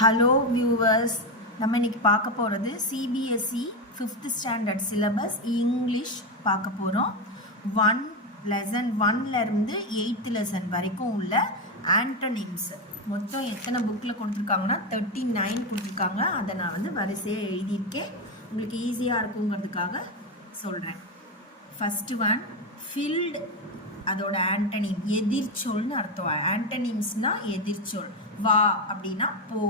Hello viewers, நம்ம இன்னைக்கு பார்க்க போகிறது CBSE 5th standard syllabus English பார்க்க போகிறோம். லெசன் 1லேருந்து 8th லெசன் வரைக்கும் உள்ள ஆண்டனிம்ஸ் மொத்தம் எத்தனை புக்கில் கொடுத்துருக்காங்கன்னா 39 கொடுத்துருக்காங்க. அதை நான் வரிசையாக எழுதியிருக்கேன், உங்களுக்கு ஈஸியாக இருக்குங்கிறதுக்காக சொல்கிறேன். ஃபஸ்ட்டு ஒன் ஃபில்டு, அதோட ஆண்டனிம் எதிர்ச்சொல்னு அர்த்தம். ஆண்டனிம்ஸ்னால் எதிர்ச்சொல். வா அப்படின்னா போ,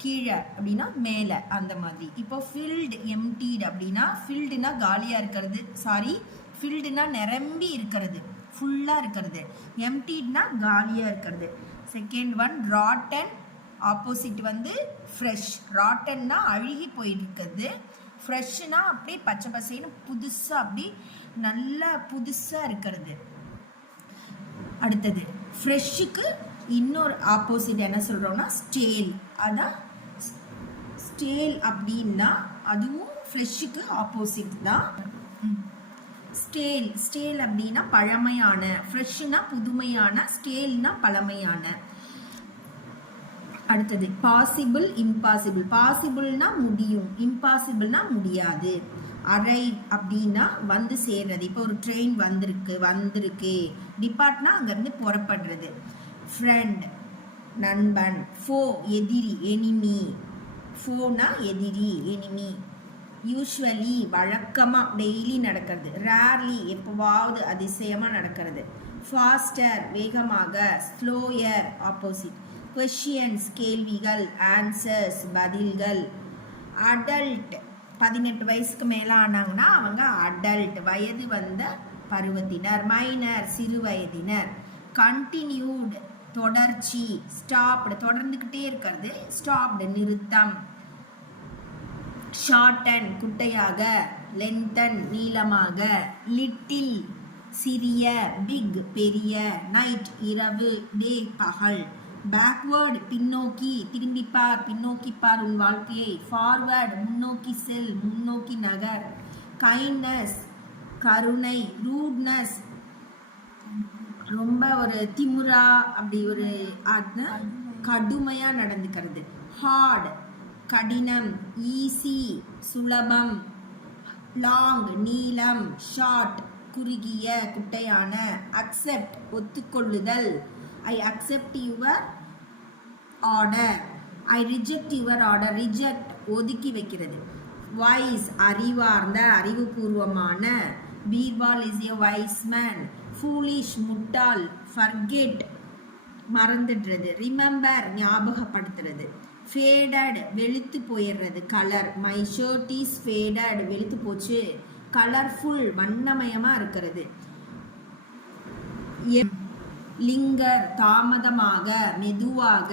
கீழே அப்படின்னா மேலே, அந்த மாதிரி. இப்போ ஃபில்டு எம்டீடு அப்படின்னா, ஃபில்டுனா காலியாக இருக்கிறது, ஃபில்டுனா நிரம்பி இருக்கிறது, ஃபுல்லாக இருக்கிறது. எம்டீட்னா காலியாக இருக்கிறது. Second one rotten, opposite fresh. ராட்டன்னா அழுகி போயிருக்கிறது, ஃப்ரெஷ்னா அப்படியே பச்சை பசைன்னு புதுசாக, அப்படி நல்லா புதுசாக இருக்கிறது. அடுத்தது ஃப்ரெஷ்ஷுக்கு இன்னொரு ஆப்போசிட் என்ன சொல்கிறோம்னா ஸ்டேல். அதான் ஸ்டேல் அப்படின்னா அதுவும் ஃப்ரெஷ்ஷுக்கு ஆப்போசிட் தான். ஸ்டேல் அப்படின்னா பழமையான, ஃப்ரெஷ்ஷுனா புதுமையான, ஸ்டேல்னா பழமையான. அடுத்தது பாசிபிள் இம்பாசிபிள். பாசிபிள்னா முடியும், இம்பாசிபிள்னா முடியாது. அரைவ் அப்படின்னா சேர்றது. இப்போ ஒரு ட்ரெயின் வந்திருக்கு. டிபார்ட்னா அங்கேருந்து புறப்படுறது. ஃப்ரெண்ட் நண்பன். ஃபோ எதிரி, எனிமி. ஃபோனா எதிரி, எனிமி. யூஸ்வலி வழக்கமாக, டெய்லி நடக்கிறது. ரேர்லி எப்போவாவது, அதிசயமாக நடக்கிறது. ஃபாஸ்டர் வேகமாக, ஸ்லோயர் ஆப்போசிட். கொஷியன்ஸ் கேள்விகள், ஆன்சர்ஸ் பதில்கள். அடல்ட் 18 வயசுக்கு மேலே ஆனாங்கன்னா அவங்க அடல்ட், வயது வந்த பருவத்தினர். மைனர் சிறு வயதினர். கண்டினியூடு தொடர்ச்சி. ஸ்டாப்டு தொடர்ந்துக்கிட்டே இருக்கிறது, ஸ்டாப்டு நிறுத்தம். ஷார்டன் குட்டையாக, லென்தன் நீளமாக. லிட்டில் சிறிய, பிக் பெரிய. நைட் இரவு, டே பகல். பேக்வேர்டு பின்னோக்கி, திரும்பிப்பார், பின்னோக்கிப்பார் உன் வாழ்க்கையை. ஃபார்வேர்டு முன்னோக்கி செல், முன்னோக்கி நகர். கைண்ட்னஸ் கருணை. ரூட்னஸ் ரொம்ப ஒரு திமுறா, அப்படி ஒரு கடுமையாக நடந்துக்கிறது. ஹார்ட் கடினம். ஈஸி சுலபம். லாங் நீளம். ஷார்ட் குறுகிய குட்டையான. Accept ஒத்துக்கொள்ளுதல். I accept your order. I reject your order. Reject ஒதுக்கி வைக்கிறது. Wise அறிவார்ந்த, அறிவுபூர்வமான. Birbal is a wise man. Foolish முட்டாள். Forget மறந்துடுறது. Remember ஞாபகப்படுத்துறது. Faded வெளுத்து போயிடுறது, colour. My shirt is faded வெளுத்து போச்சு. கலர்ஃபுல் வண்ணமயமாக இருக்கிறது. லிங்கர் தாமதமாக, மெதுவாக.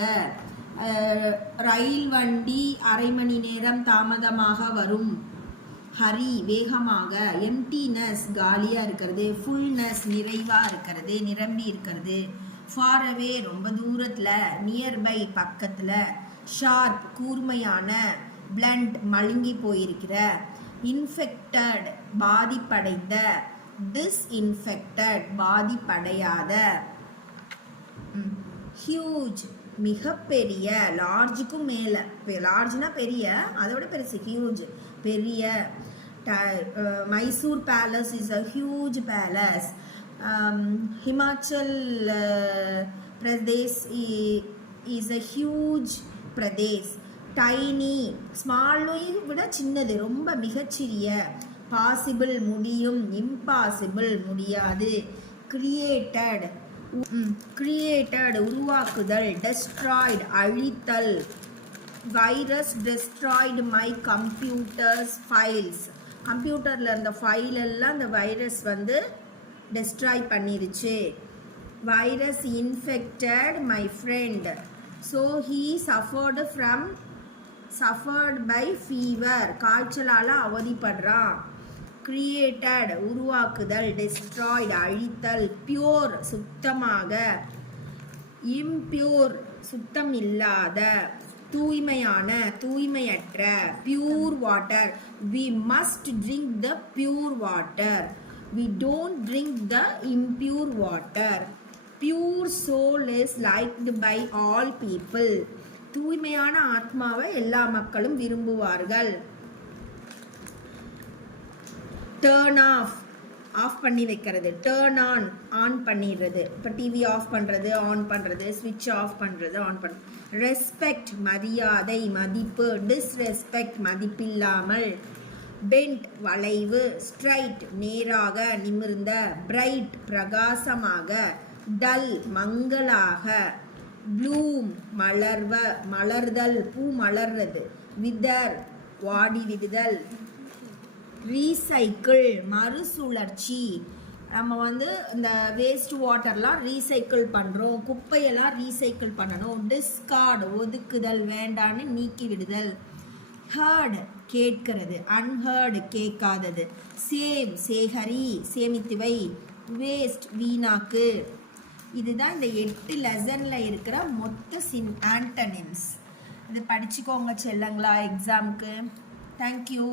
ரயில் வண்டி அரை மணி நேரம் தாமதமாக வரும். ஹரி வேகமாக. எம்டினஸ் காலியாக இருக்கிறது. ஃபுல்னஸ் நிறைவாக இருக்கிறது, நிரம்பி இருக்கிறது. ஃபார் அவே ரொம்ப தூரத்தில். நியர்பை பக்கத்தில். ஷார்ப் கூர்மையான. பிளண்ட் மழுங்கி போயிருக்கிற. இன்ஃபெக்டட் பாதிப்படைந்த. டிஸ்இன்ஃபெக்டட் பாதிப்படையாத. ஹியூஜ் மிகப்பெரிய, லார்ஜுக்கும் மேலே. லார்ஜ்னா பெரிய, அதோட பெருசு. ஹியூஜ் பெரிய. Mysore palace is a huge palace. Himachal Pradesh is a huge Pradesh. Tiny ஸ்மால்லையும் விட சின்னது, ரொம்ப மிகச்சிறிய. பாசிபிள் முடியும், இம்பாசிபிள் முடியாது. கிரியேட்டட் உருவாக்குதல். டெஸ்ட்ராய்டு அழித்தல். Virus destroyed my computers files. கம்ப்யூட்டரில் இருந்த ஃபைல் எல்லாம் அந்த வைரஸ் டெஸ்ட்ராய் பண்ணிருச்சு. Virus infected my friend. So he suffered by fever. காய்ச்சலால் அவதிப்படுறான். கிரியேட்டட் உருவாக்குதல். டெஸ்ட்ராய்டு அழித்தல். பியூர் சுத்தமாக. இம்பியூர் சுத்தம் இல்லாத, தூய்மையான, தூய்மையற்ற. Pure water. We must drink the pure water. We don't drink the impure water. Pure soul is liked by all people. தூய்மையான ஆத்மாவை எல்லா மக்களும் விரும்புவார்கள். டேர்ன் ஆஃப் பண்ணி வைக்கிறது. டேர்ன் ஆன் பண்ணிடுறது. இப்போ டிவி ஆஃப் பண்ணுறது, ஆன் பண்ணுறது, ஸ்விட்ச் ஆஃப் பண்ணுறது, ஆன் பண்ணுறது. ரெஸ்பெக்ட் மரியாதை, மதிப்பு. டிஸ்ரெஸ்பெக்ட் மதிப்பில்லாமல். பெண்ட் வளைவு. ஸ்ட்ரைட் நேராக நிமிர்ந்த. பிரைட் பிரகாசமாக. டல் மங்கலாக. ப்ளூம் மலர்தல், பூ மலர்றது. விதர் வாடி விடுதல். ரீசைக்கிள் மறுசுழற்சி. நம்ம இந்த வேஸ்ட் வாட்டர்லாம் ரீசைக்கிள் பண்ணுறோம், குப்பையெல்லாம் ரீசைக்கிள் பண்ணணும். டிஸ்கார்டு ஒதுக்குதல், வேண்டான்னு நீக்கி விடுதல். ஹர்டு கேட்கிறது, அன்ஹர்டு கேட்காதது. சேவ் சேகரி சேமித்து வை. வேஸ்ட் வீணாக்கு. இதுதான் இந்த 8 லெசனில் இருக்கிற மொத்த ஆன்டனிம்ஸ். இது படிச்சுக்கோங்க செல்லங்களா எக்ஸாமுக்கு. தேங்க்யூ.